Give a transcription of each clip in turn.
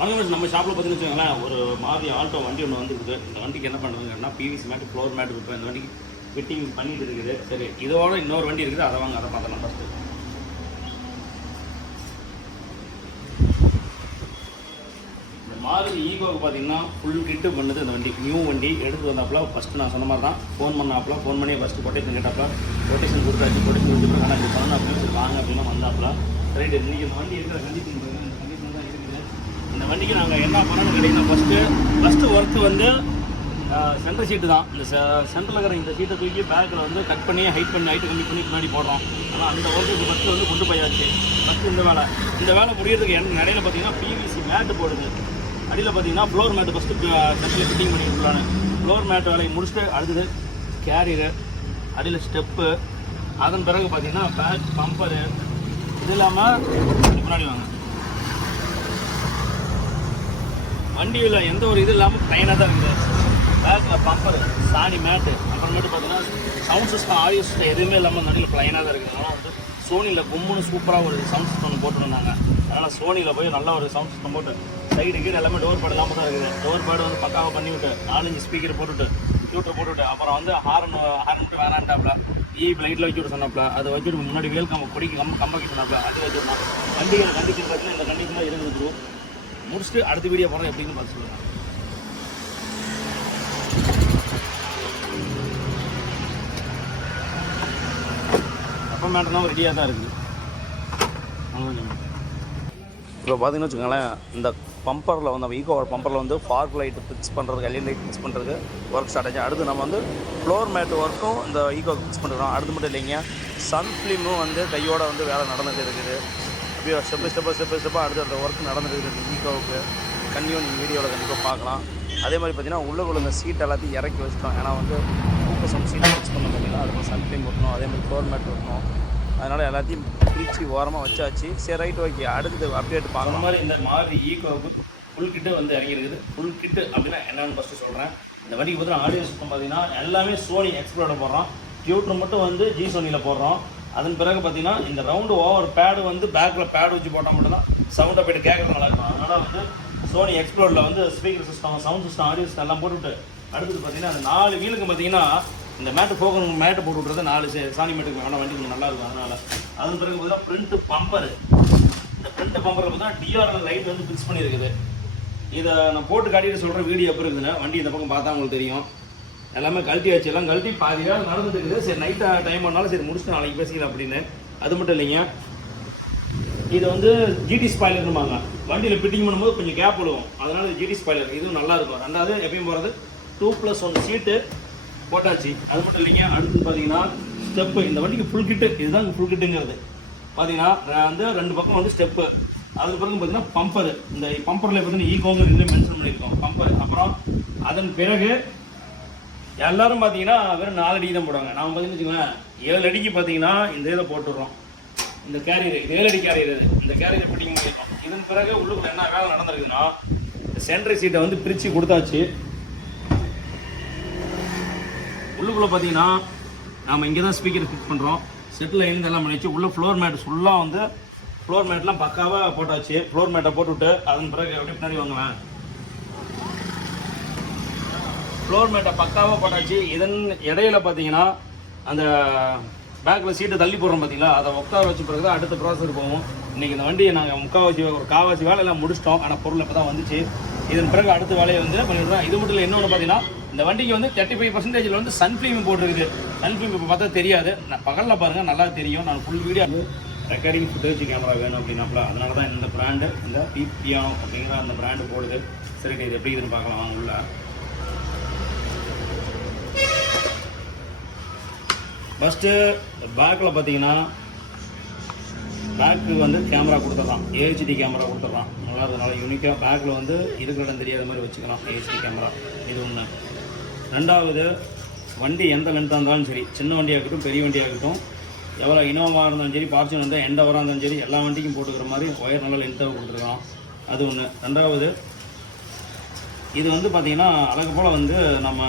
வணக்கம். நம்ம ஷாப்பில் பார்த்தீங்கன்னு வச்சுக்கோங்களேன், ஒரு மாதிரி ஆல்டோ வண்டி ஒன்று வந்துருக்குது. இந்த வண்டிக்கு என்ன பண்ணுறதுங்கன்னா பிவிசி மேட்டு, ஃப்ளோர் மேட் இருக்கும். இந்த வண்டிக்கு ஃபிட்டிங் பண்ணிட்டு இருக்குது. சரி, இதோட இன்னொரு வண்டி இருக்குது, அதை வாங்க, அதை பார்க்கலாம் ஃபஸ்ட்டு. இந்த மாதிரி ஈகோவுக்கு பார்த்தீங்கன்னா ஃபுல் கிட்டு பண்ணுது. இந்த வண்டி நியூ வண்டி எடுத்து வந்தாப்புல ஃபஸ்ட்டு நான் சொன்ன மாதிரி தான் ஃபோன் பண்ணாப்புல. ஃபோன் பண்ணி ஃபஸ்ட்டு கொட்டேஷன் கேட்டாப்புல. கொட்டேஷன் கொடுத்தாச்சு. கொட்டேஷன் கொடுத்துட்டு ஆனால் இது பண்ணாப்புல வாங்க அப்படின்னா வந்தாப்புல. ரைட், இன்றைக்கி இந்த வண்டி இருக்கிற கண்டிஷன் இந்த கண்டிஷன் தான் இருக்குது. இந்த வண்டிக்கு நாங்கள் என்ன பண்ணணும்னு கேட்டிங்கன்னா, ஃபஸ்ட்டு ஒர்க்கு வந்து சென்டர் சீட்டு தான். இந்த சென்டரில் இருக்கிற இந்த சீட்டை தூக்கி பேக்கில் வந்து கட் பண்ணி ஹைட் கம்மி பண்ணி பின்னாடி போடுறோம். ஆனால் அந்த ஒர்க்கு ஃபஸ்ட்டு வந்து கொண்டு போயாச்சு. ஃபஸ்ட்டு இந்த வேலை முடியறதுக்கு இடையில பார்த்தீங்கன்னா பிவிசி மேட்டு போடுது. அடியில் பார்த்தீங்கன்னா ஃப்ளோர் மேட்டு ஃபஸ்ட்டு சென்டரில் ஃபிட்டிங் பண்ணிட்டுலான்னு ஃப்ளோர் மேட்டு வேலையை முடிச்சுட்டு அடுத்தது கேரியரு, அடியில் ஸ்டெப்பு, அதன் பிறகு பார்த்தீங்கன்னா பேக் பம்பரு. இது இல்லாமல் முன்னாடி வாங்க, வண்டியில் எந்த ஒரு இது இல்லாமல் ப்ளைனாக தான் இருக்குது. பேக்கில் பம்பரு, சாணி மேட்டு, அப்புறமேட்டு பார்த்தீங்கன்னா சவுண்ட் சிஸ்டம், ஆடியோ சிஸ்டம் எதுவுமே இல்லாமல் நடியில் ப்ளைனாக தான் இருக்குது. அதனால் வந்து சோனியில் கும்முன்னு சூப்பராக ஒரு சவுண்ட் சிஸ்டம் போட்டுருந்தாங்க. அதனால் சோனியில் போய் நல்லா ஒரு சவுண்ட் சிஸ்டம் போட்டு சைடு கீழே எல்லாமே டோர் பேடு இல்லாமல் தான் இருக்குது. டோர் பேடு வந்து பக்காவாக பண்ணிவிட்டு 4-5 ஸ்பீக்கர் போட்டுவிட்டு டியூட்டர் போட்டுவிட்டு அப்புறம் வந்து ஹார்ன் மட்டும் வேணான்ட்டாப்ல. லைட்டில் வச்சு விட சொன்னாப்ல. அதை வச்சுட்டு முன்னாடி வேல் கொடிக்கு கம்பக்கு சொன்னாப்ல. அது வச்சுருந்தோம். வண்டிகள் கண்டிஷன் பார்த்தீங்கன்னா இந்த கண்டிஷன் தான் இருக்குது. முடிச்சுட்டு அடுத்த வீடியோ போகிறோம் எப்படின்னு பார்த்து சொல்லுங்கள். அப்போ மேட்டர்னா ரெடியாக தான் இருக்குது. இப்போ பார்த்தீங்கன்னு வச்சுக்கோங்களேன், இந்த பம்பரில் வந்து நம்ம ஈகோ பம்பரில் வந்து ஃபாக் லைட்டு ஃபிக்ஸ் பண்ணுறதுக்கு, எல்இடி லைட் ஃபிக்ஸ் பண்ணுறதுக்கு ஒர்க் ஸ்டார்ட் ஆச்சு. அடுத்து நம்ம வந்து ஃப்ளோர் மேட் ஒர்க்கும் இந்த ஈகோக்கு ஃபிக்ஸ் பண்ணுறோம். அடுத்து மட்டும் இல்லைங்க, சன் ஃபிலிமும் வந்து கையோட வந்து வேலை நடந்துகிட்டு இருக்குது. அப்படியே ஸ்டெப்பாக அடுத்து அந்த ஒர்க் நடந்துட்டு இருக்குது. ஈகோவுக்கு கண்டிப்பாக நீங்கள் வீடியோவில் கண்டிப்பாக பார்க்கலாம். அதே மாதிரி பார்த்தீங்கன்னா உள்ளுக்குள்ள இந்த சீட் எல்லாத்தையும் இறக்கி வச்சுட்டோம். ஏன்னா வந்து ஃபோக்கஸும் சீட்டை ஃபிக்ஸ் பண்ண பார்த்தீங்கன்னா அதுக்கு சன் ஃபிலிம் ஒட்டணும், அதேமாதிரி ஃப்ளோர் மேட் ஒட்டணும். அதனால் எல்லாத்தையும் பிரித்து ஓரமாக வச்சாச்சு. சரி, ரைட், ஓகே. அடுத்தது அப்டேட் பார்க்குற மாதிரி இந்த மாதிரி ஈகோவுக்கு ஃபுல் கிட்டு வந்து இறங்கியிருக்குது. ஃபுல் கிட்டு அப்படின்னா என்னென்னு ஃபஸ்ட்டு சொல்கிறேன். இந்த வண்டிக்கு பார்த்தீங்கன்னா ஆடியோ சிஸ்டம் பார்த்தீங்கன்னா எல்லாமே சோனி எக்ஸ்ப்ளோரோட போடுறோம். டியூட்டர் மட்டும் வந்து ஜி சோனியில் போடுறோம். அதன் பிறகு பார்த்தீங்கன்னா இந்த ரவுண்டு ஓவர் பேடு வந்து பேக்கில் பேடு வச்சு போட்டால் மட்டும்தான் சவுண்டை போய்ட்டு கேட்குறது நல்லா இருக்கும். அதனால் வந்து சோனி எக்ஸ்ப்ளோரில் வந்து speaker system, sound system, audio system எல்லாம் போட்டுவிட்டு அடுத்தது பார்த்தீங்கன்னா அந்த 4 வீலுக்கு பார்த்தீங்கன்னா இந்த மேட்டு போகணும் மேட்டு போட்டு விட்றது 4 சாணி மேட்டுக்கு வேணால் வண்டிக்கு நல்லாயிருக்கும். அதனால் அதன் பிறகு பார்த்தீங்கன்னா ஃப்ரண்ட்டு பம்பரு. இந்த ஃப்ரண்ட்டு பம்பரில் பார்த்தீங்கன்னா டிஆர்எல் லைட் வந்து ஃபிக்ஸ் பண்ணியிருக்குது. இதை நான் போட்டு காட்டிட்டு சொல்கிற வீடியோ எப்போ இருக்குதுங்க, வண்டி இந்த பக்கம் பார்த்தா உங்களுக்கு தெரியும். எல்லாமே கழட்டி ஆச்சு, எல்லாம் கழட்டி பாதி வேலை நடந்துட்டு இருக்குது. சரி, நைட் டைம் பண்ணாலும் சரி முடிச்சுட்டு நாளைக்கு பேசிக்கலாம் அப்படின்னு. அது மட்டும் இல்லைங்க, இது வந்து ஜிடி ஸ்பாய்லர்னுவாங்க. வண்டியில் ஃபிட்டிங் பண்ணும்போது கொஞ்சம் கேப் விடுவோம், அதனால இது ஜிடி ஸ்பாய்லர். இதுவும் நல்லாயிருக்கும். ரெண்டாவது எப்பயும் போகிறது 2+1 சீட்டு போட்டாச்சு. அது மட்டும் இல்லைங்க, அடுத்து பார்த்தீங்கன்னா ஸ்டெப்பு. இந்த வண்டிக்கு ஃபுல் கிட்டு, இதுதான் ஃபுல் கிட்டுங்கிறது. பார்த்தீங்கன்னா வந்து 2 பக்கம் வந்து ஸ்டெப்பு. அதுக்கு பிறகு பார்த்தீங்கன்னா பம்பரு. இந்த பம்பரில் பார்த்தீங்கன்னா ஈகோங்க இதுலேயே மென்ஷன் பண்ணியிருக்கோம் பம்பரு. அப்புறம் அதன் பிறகு எல்லாரும் பார்த்தீங்கன்னா வெறும் 4 அடிக்கு தான் போடுவாங்க. நான் பார்த்தீங்கன்னு வச்சுக்கோங்களேன் 7 அடிக்கு பார்த்தீங்கன்னா இந்த இதை போட்டுடுறோம். இந்த கேரியர், இது 7 அடி கேரியர். இந்த கேரியர் ஃபிட்டிங் பண்ணியிருக்கோம். இதன் பிறகு உள்ளுக்குள்ள என்ன வேலை நடந்திருக்குதுன்னா, சென்ட்ரி சீட்டை வந்து பிரித்து கொடுத்தாச்சு. உள்ளுக்குள்ளே பார்த்தீங்கன்னா நாம் இங்கே தான் ஸ்பீக்கர் ஃபிக்ஸ் பண்ணுறோம். செட்டில் இருந்து எல்லாம் பண்ணிச்சு. உள்ள ஃப்ளோர் மேட் ஃபுல்லாக வந்து ஃப்ளோர் மேட்லாம் பக்காவாக போட்டாச்சு. ஃப்ளோர் மேட்டை போட்டுவிட்டு அதன் பிறகு எப்படி பின்னாடி வாங்குவேன், ஃப்ளோர் மேட்டை பக்காவாக போட்டாச்சு. இதன் இடையில பார்த்தீங்கன்னா அந்த பேக்கில் சீட்டை தள்ளி போடுறோம் பார்த்தீங்களா, அதை உட்கார வச்சு பிறகு தான் அடுத்த ப்ராசஸர் போவோம். இன்றைக்கி இந்த வண்டியை நாங்கள் காவாசி வேலை எல்லாம் முடிச்சிட்டோம். ஆனால் பொருள் இப்போ தான் வந்துச்சு. இதன் பிறகு அடுத்த வேலையை வந்து பண்ணிடுறோம். இது மட்டும் இல்லை, இன்னொன்று பார்த்தீங்கன்னா இந்த வண்டிக்கு வந்து 35% வந்து சன்ஃபிலிம் போட்டிருக்குது. சன்ஃபிலிம் இப்போ பார்த்தா தெரியாது, நான் பகலில் பாருங்கள் நல்லா தெரியும். நான் full video recording footage camera வேணும் அப்படின்னாப்ல. அதனால தான் இந்த பிராண்டு, இந்த பிபியானோ அப்படிங்கிற அந்த பிராண்டு போடுது. சரி, இது எப்படி இதுன்னு பார்க்கலாம் வாங்க உள்ள. ஃபஸ்ட்டு பேக்கில் பார்த்தீங்கன்னா பேக்கு வந்து கேமரா கொடுத்துட்றான். ஏஹெச்டி கேமரா கொடுத்துட்றான். நல்லா இருக்கிறதுனால யூனிக்காக பேக்கில் வந்து இருக்கிற இடம் தெரியாத மாதிரி வச்சுக்கலாம் ஏஹெச்டி கேமரா. இது ஒன்று. ரெண்டாவது, வண்டி எந்த லென்த்தாக இருந்தாலும் சரி, சின்ன வண்டியாகட்டும் பெரிய வண்டியாகட்டும், எவ்வளோ இனோவாக இருந்தாலும் சரி, ஃபார்ச்சுனர் இருந்தால் எண்டவராக இருந்தாலும் சரி, எல்லா வண்டிக்கும் போட்டுக்கிற மாதிரி ஒயர் நல்லா லென்த்தாக கொடுத்துருக்கோம். அது ஒன்று. ரெண்டாவது, இது வந்து பார்த்திங்கன்னா அழகு போல் வந்து நம்ம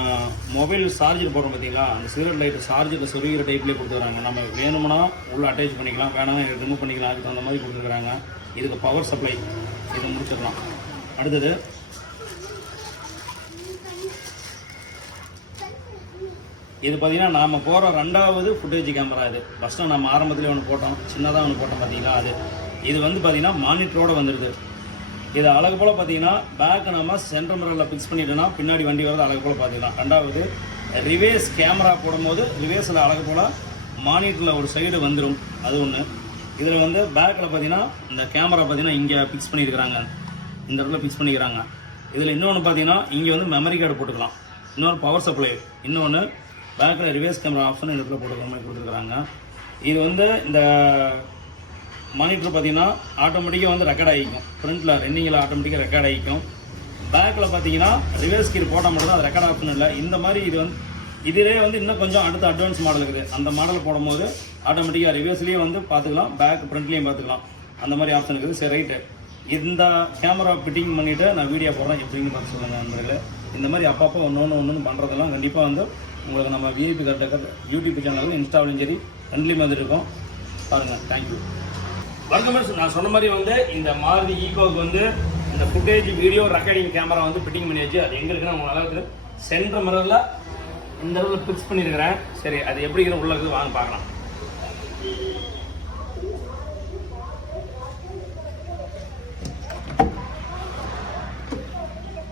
மொபைல் சார்ஜர் போடுறோம் பார்த்தீங்களா, அந்த சிகரெட் லைட்டு சார்ஜரில் சொருகிற டைப்லேயே கொடுத்துருக்காங்க. நம்ம வேணும்னா உள்ளே அட்டாச் பண்ணிக்கலாம், வேணாலும் ரிமூவ் பண்ணிக்கலாம். அதுக்கு அந்த மாதிரி கொடுத்துருக்குறாங்க. இதுக்கு பவர் சப்ளை இது முடிச்சிடலாம். அடுத்தது இது பார்த்தீங்கன்னா நாம் போகிற 2வது ஃபுட்டேஜ் கேமரா. இது ஃபஸ்ட்டு நம்ம ஆரம்பத்துலேயே ஒன்று போட்டோம், சின்னதாக ஒன்று போட்டோம் பார்த்தீங்களா, அது இது வந்து பார்த்தீங்கன்னா மானிட்டரோடு வந்துடுது. இது அழகு போல் பார்த்தீங்கன்னா பேக்கை நம்ம சென்டர் மிரரில் ஃபிக்ஸ் பண்ணிட்டோன்னா பின்னாடி வண்டி வரது அழகு போல் பார்த்துக்கலாம். 2வது ரிவேர்ஸ் கேமரா போடும்போது ரிவேர்ஸில் அழகு போல் மானிட்டரில் ஒரு சைடு வந்துடும், அது ஒன்று. இதில் வந்து பேக்கில் பார்த்தீங்கன்னா இந்த கேமரா பார்த்தீங்கன்னா இங்கே ஃபிக்ஸ் பண்ணியிருக்கிறாங்க, இந்த இடத்துல ஃபிக்ஸ் பண்ணிக்கிறாங்க. இதில் இன்னொன்று பார்த்தீங்கன்னா இங்கே வந்து மெமரி கார்டு போட்டுக்கலாம், இன்னொரு பவர் சப்ளை, இன்னொன்று பேக்கில் ரிவர்ஸ் கேமரா ஆப்ஷன் இந்த இடத்துல போட்டுக்கிற மாதிரி கொடுத்துருக்குறாங்க. இது வந்து இந்த மானிட்டர் பார்த்தீங்கன்னா ஆட்டோமேட்டிக்காக வந்து ரெக்கார்ட் ஆகிக்கும், ஃப்ரண்ட்டில் ரன்னிங்கில் ஆட்டோமேட்டிக்காக ரெக்கார்ட் ஆகிக்கும். பேக்கில் பார்த்தீங்கன்னா ரிவர்ஸ் கீர் போட்டால் மட்டும் தான் அது ரெக்கார்ட் ஆப்ஷன் இல்லை. இந்த மாதிரி இது வந்து இதிலே வந்து இன்னும் கொஞ்சம் அடுத்த அட்வான்ஸ் மாடல் இருக்குது. அந்த மாடல் போடும்போது ஆட்டோமேட்டிக்காக ரிவர்ஸ்லேயே வந்து பார்த்துக்கலாம், பேக் ஃப்ரண்ட்லேயும் பார்த்துக்கலாம், அந்த மாதிரி ஆப்ஷன் இருக்குது. சரி ரைட்டு, இந்த கேமரா ஃபிட்டிங் பண்ணிவிட்டு நான் வீடியோ போடுறேன், எப்படின்னு பார்த்து சொல்லுங்கள் நண்பர்களே. இந்த மாதிரி அப்பப்போ ஒன்று பண்ணுறதெல்லாம் கண்டிப்பாக வந்து உங்களுக்கு நம்ம விஐபி கரெக்டாக யூடியூப் சேனலில் இன்ஸ்டாவிலும் சரி ரெண்டுலேயும் வந்து இருக்கும் பாருங்கள். தேங்க்யூ. வணக்கம். நான் சொன்ன மாதிரி வந்து இந்த மாருதி ஈகோவுக்கு வந்து இந்த ஃபுட்டேஜ் வீடியோ ரெக்கார்டிங் கேமரா வந்து ஃபிட்டிங் பண்ணி வச்சு அது எங்கே இருக்குன்னா உங்கள் அளவுக்கு சென்டர் மிரரில் இந்த அளவில் ஃபிக்ஸ் பண்ணியிருக்கிறேன். சரி, அது எப்படி இருக்கிற உள்ள இருக்குது வாங்க பார்க்கலாம்.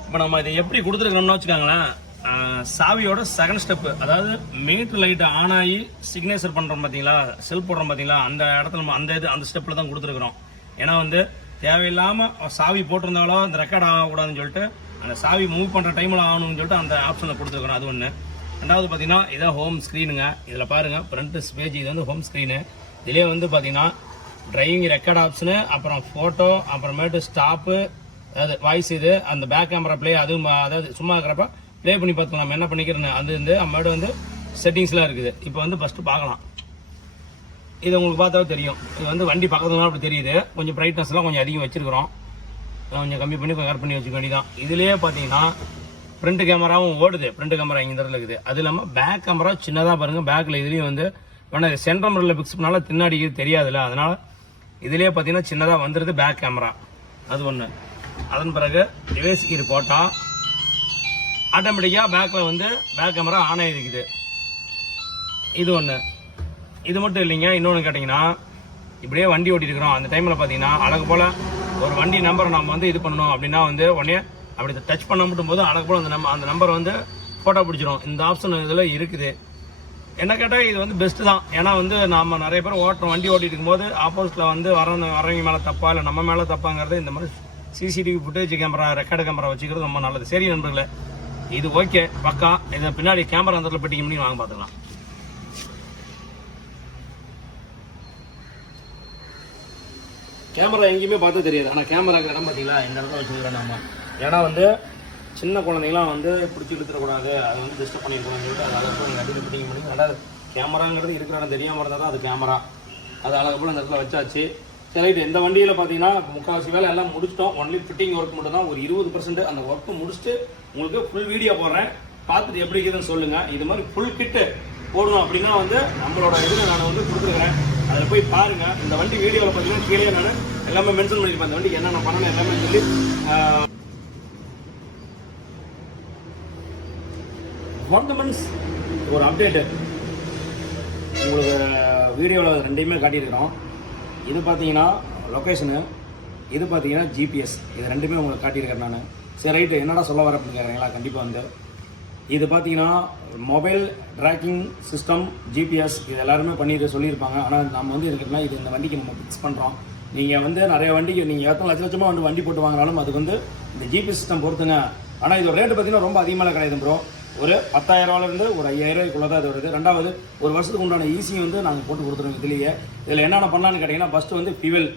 இப்போ நம்ம இதை எப்படி கொடுத்துருக்கோம்னு வச்சுக்கோங்களேன், சாவியோட செகண்ட் ஸ்டெப்பு, அதாவது மீட்டர் லைட்டு ஆன் ஆகி சிக்னேச்சர் பண்ணுறோம் பார்த்தீங்களா, செல் போடுறோம் பார்த்தீங்களா, அந்த இடத்துல நம்ம அந்த ஸ்டெப்பில் தான் கொடுத்துருக்குறோம். ஏன்னா வந்து தேவையில்லாமல் சாவி போட்டிருந்தாலோ அந்த ரெக்கார்ட் ஆகக்கூடாதுன்னு சொல்லிட்டு அந்த சாவி மூவ் பண்ணுற டைமில் ஆகணும்னு சொல்லிட்டு அந்த ஆப்ஷனில் கொடுத்துருக்குறோம். அது ஒன்று. ரெண்டாவது பார்த்தீங்கன்னா இதான் ஹோம் ஸ்க்ரீனுங்க. இதில் பாருங்கள் ஃப்ரண்ட் பேஜ், இது வந்து ஹோம் ஸ்க்ரீனு. இதிலே வந்து பார்த்தீங்கன்னா டிரைவிங் ரெக்கார்ட் ஆப்ஷனு, அப்புறம் ஃபோட்டோ, அப்புறமேட்டு ஸ்டாப்பு, அதாவது வாய்ஸ், இது அந்த பேக் கேமரா ப்ளே, அதுவும் அதாவது சும்மா இருக்கிறப்ப ப்ளே பண்ணி பார்த்துக்கலாம் நம்ம என்ன பண்ணிக்கிறேன்னு. அது வந்து அம்மாடு வந்து செட்டிங்ஸ்லாம் இருக்குது. இப்போ வந்து ஃபஸ்ட்டு பார்க்கலாம், இது உங்களுக்கு பார்த்தாவே தெரியும். இது வந்து வண்டி பக்கத்துலாம் அப்படி தெரியுது. கொஞ்சம் பிரைட்னஸ்லாம் கொஞ்சம் அதிகம் வச்சுருக்கிறோம், கொஞ்சம் கம்மி பண்ணி கொஞ்சம் கரெக்ட் பண்ணி வச்சுக்க வேண்டியதான். இதுலேயே பார்த்தீங்கன்னா ஃப்ரண்ட் கேமராவும் ஓடுது, ஃப்ரண்ட் கேமரா இந்த இடத்துல இருக்குது. அது இல்லாமல் பேக் கேமரா சின்னதாக பாருங்கள், பேக்கில் இதுலேயும் வந்து வேணா சென்டர் மிரரில் ஃபிக்ஸ் பண்ணாலும் பின்னாடி தெரியாதுல்ல, அதனால் இதுலேயே பார்த்தீங்கன்னா சின்னதாக வந்துடுது பேக் கேமரா, அது ஒன்று. அதன் பிறகு ரிவர்ஸ் கீர் போட்டால் ஆட்டோமேட்டிக்காக பேக்கில் வந்து பேக் கேமரா ஆன் ஆகிருக்குது, இது ஒன்று. இது மட்டும் இல்லைங்க, இன்னொன்று கேட்டிங்கன்னா இப்படியே வண்டி ஓட்டிருக்கிறோம், அந்த டைமில் பார்த்தீங்கன்னா அழகு போல் ஒரு வண்டி நம்பரை நம்ம வந்து இது பண்ணணும் அப்படின்னா வந்து உடனே அப்படி டச் பண்ண மட்டும் போது அழகு போல் அந்த நம்பரை வந்து ஃபோட்டோ பிடிச்சிரும். இந்த ஆப்ஷன் இதில் இருக்குது. என்ன கேட்டால் இது வந்து பெஸ்ட்டு தான். ஏன்னா வந்து நம்ம நிறைய பேர் வண்டி ஓட்டிட்டு இருக்கும்போது ஆப்போசிட்டில் வந்து வரவங்க மேலே தப்பா இல்லை நம்ம மேலே தப்பாங்கிறது இந்த மாதிரி CCTV footage camera record camera வச்சுக்கிறது ரொம்ப நல்லது. சரி நண்பர்களே, இது ஓகே பக்கா. இதை பின்னாடி கேமரா அந்த இடத்துல பெட்டிங் பண்ணி வாங்க பார்த்துக்கலாம். கேமரா எங்கேயுமே பார்த்து தெரியாது, ஆனால் கேமராக்கு இடம் பார்த்தீங்களா இந்த இடத்துல வச்சுக்கிறேன் நம்ம. ஏன்னா வந்து சின்ன குழந்தைங்களாம் வந்து பிடிச்சி இழுத்துடக்கூடாது, அதை வந்து டிஸ்டர்ப் பண்ணியிருக்கோம்னு சொல்லிட்டு அதை அழகாக நீங்கள் அடியில் ஃபிட்டிங் பண்ணி, ரெண்டாவது கேமராங்கிறது இருக்கிற இடம் தெரியாமல் இருந்தால் தான் அது கேமரா, அது அழகாக போல் இந்த இடத்துல வச்சாச்சு. சரி, இந்த வண்டியில் பார்த்தீங்கன்னா முக்கால்வாசி வேலை எல்லாம் முடிச்சிட்டோம். ஒன்லி ஃபிட்டிங் ஒர்க் மட்டும் தான் ஒரு 20% அந்த ஒர்க்கு முடிச்சுட்டு உங்களுக்கு ஃபுல் வீடியோ போடுறேன், பார்த்துட்டு எப்படி இருக்குதுன்னு சொல்லுங்கள். இது மாதிரி ஃபுல் கிட்டு போடணும் அப்படின்னா வந்து நம்மளோட இதில் நான் வந்து கொடுத்துருக்குறேன், அதில் போய் பாருங்கள். இந்த வண்டி வீடியோவில் பார்த்தீங்கன்னா கீழே நான் எல்லாமே மென்ஷன் பண்ணியிருப்பேன், அந்த வண்டிக்கு என்னென்ன பண்ணணும் எல்லாமே சொல்லி. வார்த்தமெண்ட்ஸ் ஒரு அப்டேட்டு உங்களுக்கு வீடியோவில் ரெண்டையுமே காட்டியிருக்கிறோம். இது பார்த்தீங்கன்னா லொக்கேஷனு, இது பார்த்தீங்கன்னா ஜிபிஎஸ், இது ரெண்டுமே உங்களுக்கு காட்டியிருக்கேன் நான். சரி ரைட்டு, என்னடா சொல்ல வர அப்படின்னு கேட்குறீங்களா? கண்டிப்பாக வந்து இது பார்த்தீங்கன்னா மொபைல் ட்ராக்கிங் சிஸ்டம், ஜிபிஎஸ், இது எல்லாருமே பண்ணிட்டு சொல்லியிருப்பாங்க. ஆனால் நம்ம வந்து இருக்குன்னா இது இந்த வண்டிக்கு நம்ம ஃபிக்ஸ் பண்ணுறோம். நீங்கள் வந்து நிறைய வண்டிக்கு நீங்கள் எத்தனை லட்சமாக வந்து வண்டி போட்டு வாங்கினாலும் அது வந்து இந்த ஜிபிஎஸ் சிஸ்டம் பொறுத்துங்க. ஆனால் இதோட ரேட்டு பார்த்தீங்கன்னா ரொம்ப அதிகமாக கிடையாது ப்ரோ. ஒரு 10,000 ஒரு 5,000 தான் இது வருது. ரெண்டாவது ஒரு வருஷத்துக்கு உண்டான ஈஸி வந்து நாங்கள் போட்டு கொடுத்துருவோம். இதுலேயே இதில் என்னென்ன பண்ணலான்னு கேட்டிங்கன்னா ஃபஸ்ட்டு வந்து ஃபியூவல்,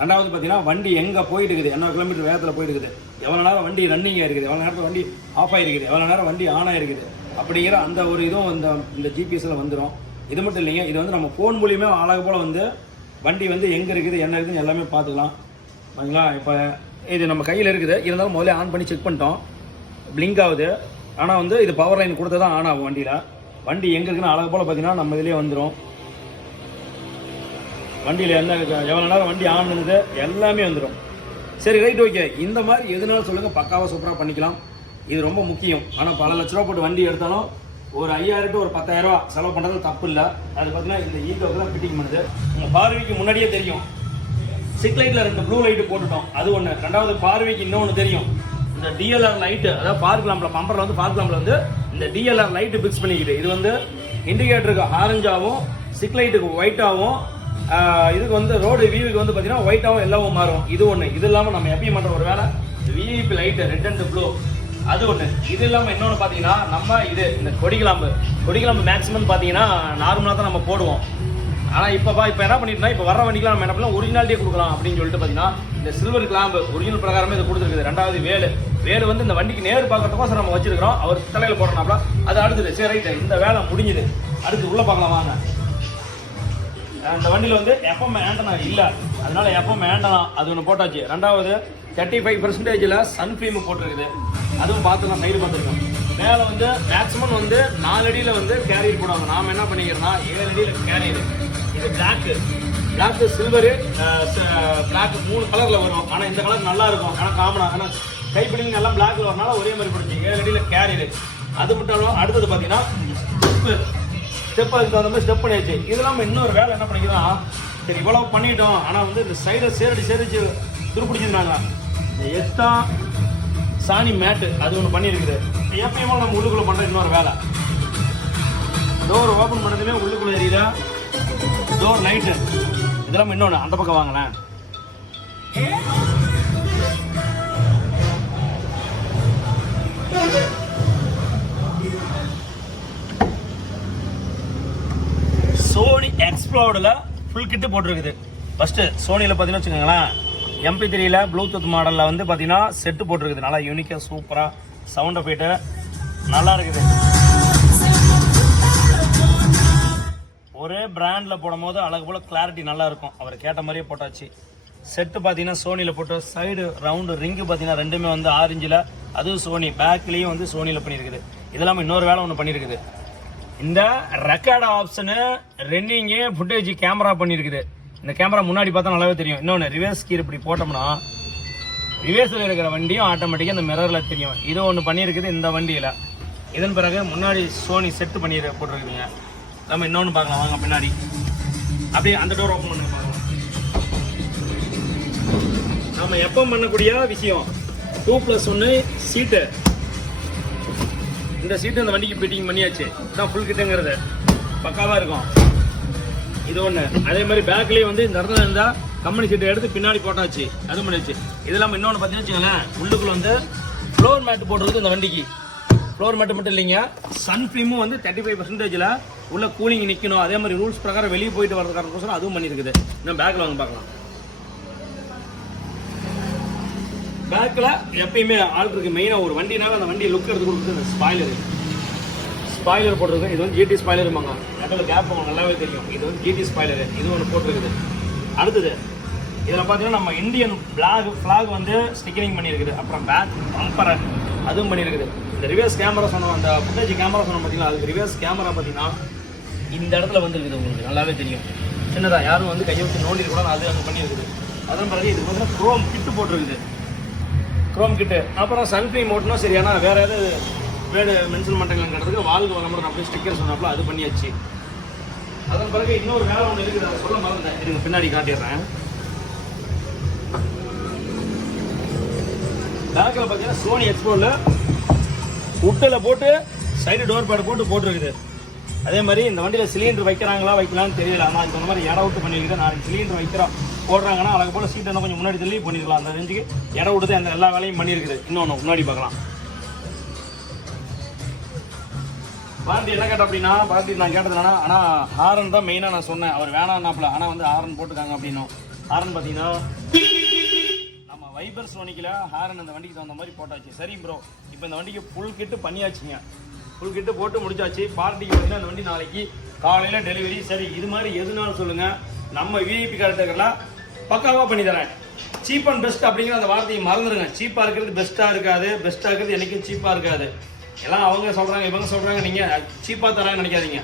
ரெண்டாவது பார்த்தீங்கன்னா வண்டி எங்கே போயிட்டு இருக்குது, என்ன கிலோமீட்டர் வேகத்தில் போயிட்டு இருக்குது, எவ்வளோ நேரம் வண்டி ரன்னிங்காக இருக்குது, எவ்வளோ நேரத்தில் வண்டி ஆஃப் ஆகிருக்குது, எவ்வளோ நேரம் வண்டி ஆன் ஆகிருக்குது அப்படிங்கிற அந்த ஒரு இதுவும் இந்த ஜிபிஎஸ்ஸில் வந்துடும். இது மட்டும் இல்லைங்க, இது வந்து நம்ம ஃபோன் மூலியமே அழகு போல் வந்து வண்டி வந்து எங்கே இருக்குது என்ன இருக்குதுன்னு எல்லாமே பார்த்துக்கலாம். ஓகேங்களா? இப்போ இது நம்ம கையில் இருக்குது, இருந்தாலும் முதல்ல ஆன் பண்ணி செக் பண்ணிட்டோம், பிளிங்க் ஆகுது. ஆனால் வந்து இது பவர் லைன் கொடுத்து தான் ஆன் ஆகும் வண்டியில். வண்டி எங்கே இருக்குன்னு அழகு போல் பார்த்தீங்கன்னா நம்ம இதிலே வந்துடும். வண்டியில் எவ்வளோ நேரம் வண்டி ஆன் பண்ணுது எல்லாமே வந்துடும். சரி ரைட் ஓகே, இந்த மாதிரி எதுனாலும் சொல்லுங்கள், பக்காவாக சூப்பராக பண்ணிக்கலாம். இது ரொம்ப முக்கியம். ஆனால் பல லட்ச ரூபா போட்டு வண்டி எடுத்தாலும் ஒரு 5000 to ஒரு 10,000 ரூபா செலவு பண்ணுறது தப்பு இல்லை. அது பார்த்தீங்கன்னா இந்த ஈகோக்கு தான் ஃபிட்டிங் பண்ணுது. உங்கள் பார்வைக்கு முன்னாடியே தெரியும், சிக் லைட்டில் 2 ப்ளூ லைட்டு போட்டுட்டோம், அது ஒன்று. ரெண்டாவது பார்வைக்கு இன்னொன்று தெரியும், இந்த டிஎல்ஆர் லைட்டு, அதாவது பார்க் லாம்பில் பம்பரில் வந்து பார்க் லாம்பில் வந்து இந்த டிஎல்ஆர் லைட்டு ஃபிக்ஸ் பண்ணிக்கிட்டு, இது வந்து இண்டிகேட்டருக்கு ஆரஞ்சாகவும் சிக் லைட்டுக்கு ஒயிட்டாகவும் இதுக்கு வந்து ரோடு வியூவுக்கு வந்து பார்த்தீங்கன்னா ஒயிட்டாகவும் எல்லாவும் மாறும். இது ஒன்று. இது இல்லாமல் நம்ம எப்பயும் பண்ணுற ஒரு வேலை VIP light red and blue, அது ஒன்று. இது இல்லாமல் இன்னொன்று பார்த்தீங்கன்னா நம்ம இது இந்த கொடிகிளாம்பு மேக்ஸிமம் பார்த்தீங்கன்னா நார்மலாக தான் நம்ம போடுவோம். ஆனால் இப்போ என்ன பண்ணிட்டுனா, இப்போ வர வண்டிக்கெலாம் நம்ம என்ன பண்ணலாம், ஒரிஜினாலிட்டியே கொடுக்கலாம் அப்படின்னு சொல்லிட்டு பார்த்தீங்கன்னா இந்த சில்வர் கிளாம்பு ஒரிஜினல் பிரகாரமே இது கொடுத்துருக்குது. ரெண்டாவது வேலு வந்து இந்த வண்டிக்கு நேர் பார்க்கறதுக்கோசம் நம்ம வச்சிருக்கிறோம், அவர் தலையில் போடுறோம்னா அது அடுத்தது. சரி ரைட்டு, இந்த வேலை முடிஞ்சுது. அடுத்து உள்ளே பார்க்கலாம் வாங்க. இந்த வண்டியில் வந்து எஃப்எம் ஆண்டனா இல்லை, அதனால எஃப்எம் ஆண்டனா அது ஒன்று போட்டாச்சு. ரெண்டாவது 35% சன் ஃபிலிம் போட்டிருக்குது, அதுவும் பார்த்துக்கலாம், சைடு பார்த்துருக்கோம். மேலே வந்து மேக்ஸிமம் வந்து 4 அடியில் வந்து கேரியர் போடுவாங்க. நாம் என்ன பண்ணிக்கிறோம்னா 7 அடியில் கேரியர். இது பிளாக்கு சில்வரு பிளாக் 3 கலரில் வரும். ஆனால் இந்த கலர் நல்லா இருக்கும், ஆனால் காமனாக. ஆனால் கைப்பிடிங்க எல்லாம் பிளாக்ல வரனால ஒரே மாதிரி போடுச்சு. 7 அடியில் கேரியர். அது மட்டும் அடுத்தது பார்த்தீங்கன்னா ஸ்டெப், அதுக்கு தகுந்த மாதிரி ஸ்டெப் பண்ணியாச்சு. இதெல்லாம் இன்னொரு வேலை என்ன பண்ணிக்கலாம், சரி இவ்வளவு பண்ணிட்டோம், ஆனால் வந்து இந்த சைடை சேரடிச்சு துருப்பிடிச்சிருந்தாங்க. இந்த எக்ஸ்ட்ரா சாணி மேட்டு அது ஒன்று பண்ணியிருக்குது. எப்பயுமோ நம்ம உள்ளுக்குள்ளே பண்ணுற இன்னொரு வேலை, டோர் ஓப்பன் பண்ணதுமே உள்ளுக்குள்ளே எரியுத டோர் லைட்டு, இதெல்லாம் இன்னொன்று. அந்த பக்கம் வாங்கலாம். சோனி எக்ஸ்ப்ளோர்டில் ஃபுல் கிட்டு போட்டிருக்குது. ஃபஸ்ட்டு சோனியில் பார்த்தீங்கன்னா வச்சுக்கோங்களேன், MP3ல ப்ளூடூத் மாடலில் வந்து பார்த்தீங்கன்னா செட்டு போட்டிருக்குது. நல்லா யூனிக்காக சூப்பராக சவுண்ட் எஃபெக்ட்டு நல்லா இருக்குது. ஒரே பிராண்டில் போடும் போது அழகு போல் கிளாரிட்டி நல்லா இருக்கும். அவர் கேட்ட மாதிரியே போட்டாச்சு. செட்டு பார்த்தீங்கன்னா சோனியில் போட்டு சைடு ரவுண்டு ரிங்கு பார்த்தீங்கன்னா ரெண்டுமே வந்து ஆரஞ்சில், அதுவும் சோனி. பேக்லேயும் வந்து சோனியில் பண்ணியிருக்குது. இதெல்லாமல் இன்னொரு வேலை ஒன்று பண்ணியிருக்குது. இந்த record option running footage camera பண்ணியிருக்குது. இந்த கேமரா முன்னாடி பார்த்தா நல்லாவே தெரியும். இன்னொன்று ரிவர்ஸ் கீர் இப்படி போட்டோம்னா ரிவர்ஸில் இருக்கிற வண்டியும் ஆட்டோமேட்டிக்காக இந்த மிரரில் தெரியும். இது ஒன்று பண்ணியிருக்குது இந்த வண்டியில். இதன் பிறகு முன்னாடி சோனி செட்டு போட்டிருக்குதுங்க. நம்ம இன்னொன்று பார்க்கலாம் வாங்க. பின்னாடி அப்படியே அந்த டோர் ஓப்பன் பண்ணி பார்க்கலாம். நம்ம எப்போ பண்ணக்கூடிய விஷயம் 2+1 சீட்டு. இந்த சீட்டு இந்த வண்டிக்கு ஃபிட்டிங் பண்ணியாச்சு. இதுதான் ஃபுல் கிட்டுங்கிறது பக்காவாக இருக்கும். இது ஒன்று. அதே மாதிரி பேக்லேயே வந்து இந்த இடத்துல இருந்தால் கம்பெனி சீட்டை எடுத்து பின்னாடி போட்டாச்சு, அது பண்ணியாச்சு. இதெல்லாம் இன்னொன்று பார்த்தீங்கன்னா வச்சுக்கோங்களேன், உள்ளுக்குள்ள வந்து ஃப்ளோர் மேட்டு போட்டுருக்கு இந்த வண்டிக்கு. ஃப்ளோர் மேட்டு மட்டும் இல்லைங்க, சன் ஃபிலிமும் வந்து 35% உள்ள கூலிங் நிற்கணும். அதே மாதிரி ரூல்ஸ் பிரகாரம் வெளியே போயிட்டு வரதுக்கான அதுவும் பண்ணியிருக்குது. இன்னும் பேக்கில் வாங்க பார்க்கலாம். பேக்கில் எப்பயுமே ஆள் இருக்கு. மெயினாக ஒரு வண்டினால அந்த வண்டியை லுக் எடுத்து கொடுக்குறது ஸ்பாய்லர் போட்டிருக்கு. இது வந்து GT ஸ்பாய்லருமாங்க. இடத்துல கேப் நல்லாவே தெரியும். இது வந்து GT ஸ்பாய்லரு. இது ஒன்று போட்டிருக்குது. அடுத்தது இதில் பார்த்தீங்கன்னா நம்ம இந்தியன் ஃப்ளாக் வந்து ஸ்டிக்கரிங் பண்ணியிருக்குது. அப்புறம் பேக் பம்பரை அதுவும் பண்ணியிருக்குது. இந்த ரிவர்ஸ் கேமரா சொன்னோம், அந்த ஃபுட்டேஜ் கேமரா சொன்னோம் பார்த்தீங்களா, அதுக்கு ரிவர்ஸ் கேமரா பார்த்தீங்கன்னா இந்த இடத்துல வந்துருக்குது. உங்களுக்கு நல்லாவே தெரியும். சின்னதாக யாரும் வந்து கையை வச்சு நோண்டிட்டு கூட அது அங்கே பண்ணியிருக்குது. அதன் பிறகு இதுக்கு பார்த்தீங்கன்னா குரோம் கிட்டு போட்டிருக்குது. குரோம் கிட்டு. அப்புறம் சன்ஃபிலிம் ஓட்டணும். சரி, ஆனால் வேறு ஏதாவது வேறு மென்ஷன் பண்ணுறதுக்கு வாழ்க்கை விளம்பரம் அப்படியே ஸ்டிக்கர் சொன்னாப்புல அது பண்ணியாச்சு. அதன் பிறகு இன்னொரு வேலை ஒன்று இருக்குது, அதை சொல்ல மறந்தேன். இதுக்கு பின்னாடி காட்டிடுறேன். பேக்கில் பார்த்தீங்கன்னா சோனி எக்ஸ்ப்ளோரில் உட்டில் போட்டு சைடு டோர் பேடு போட்டுருக்குது. அதே மாதிரி இந்த வண்டியில் சிலிண்டர் வைக்கிறாங்களா வைக்கலான்னு தெரியல. ஆனால் இந்த மாதிரி இடம் விட்டு பண்ணியிருக்குது. நாளைக்கு சிலிண்டர் வைக்கிறோம் போடுறாங்கன்னா அழகு போல் சீட்டை இன்னும் கொஞ்சம் முன்னாடி தள்ளி பண்ணிடலாம். அந்த ரேஞ்சுக்கு இடம் விடுத்து அந்த எல்லா வேலையும் பண்ணியிருக்குது. இன்னொன்று முன்னாடி பார்க்கலாம். பார்ட்டி என்ன கேட்டேன் அப்படின்னா, பார்ட்டி நான் கேட்டதுனா, ஆனால் ஹாரன் தான் மெயினாக நான் சொன்னேன். அவர் வேணான்னாப்புல, ஆனால் வந்து ஹாரன் போட்டுக்காங்க அப்படின்னும். ஹாரன் பார்த்தீங்கன்னா நம்ம வைபர் சோனிக்கில் ஹாரன் இந்த வண்டிக்கு தகுந்த மாதிரி போட்டாச்சு. சரி ப்ரோ, இப்போ இந்த வண்டிக்கு ஃபுல் கிட்டு பண்ணியாச்சுங்க. ஃபுல் கிட்டு போட்டு முடிச்சாச்சு. பார்ட்டிக்கு வந்து அந்த வண்டி நாளைக்கு காலையில் டெலிவரி. சரி, இது மாதிரி எதுனாலும் சொல்லுங்கள், நம்ம விஐபி கேரக்டர்லாம் பக்காவாக பண்ணி தரேன். சீப் அண்ட் பெஸ்ட் அப்படிங்கிற அந்த வார்த்தையை மறந்துடுங்க. சீப்பாக இருக்கிறது பெஸ்ட்டாக இருக்காது, பெஸ்ட்டாக இருக்கிறது என்றைக்கும் சீப்பாக இருக்காது. எல்லாம் அவங்க சொல்கிறாங்க, இவங்க சொல்கிறாங்க, நீங்கள் சீப்பாக தராங்கன்னு நினைக்காதீங்க.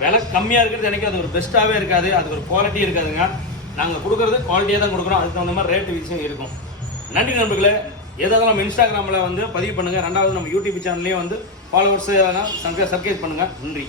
விலை கம்மியாக இருக்கிறது எனக்கு அது ஒரு பெஸ்ட்டாகவே இருக்காது, அது ஒரு குவாலிட்டி இருக்காதுங்க. நாங்கள் கொடுக்குறது குவாலிட்டியாக தான் கொடுக்குறோம். அதுக்கு தகுந்த மாதிரி ரேட்டு விஷயம் இருக்கும். நன்றி நண்பர்களே. ஏதாவது நம்ம இன்ஸ்டாகிராமில் வந்து பதிவு பண்ணுங்கள். ரெண்டாவது நம்ம யூடியூப் சேனல்லையும் வந்து ஃபாலோவர்ஸ் சப்ஸ்கிரைப் பண்ணுங்கள். நன்றி.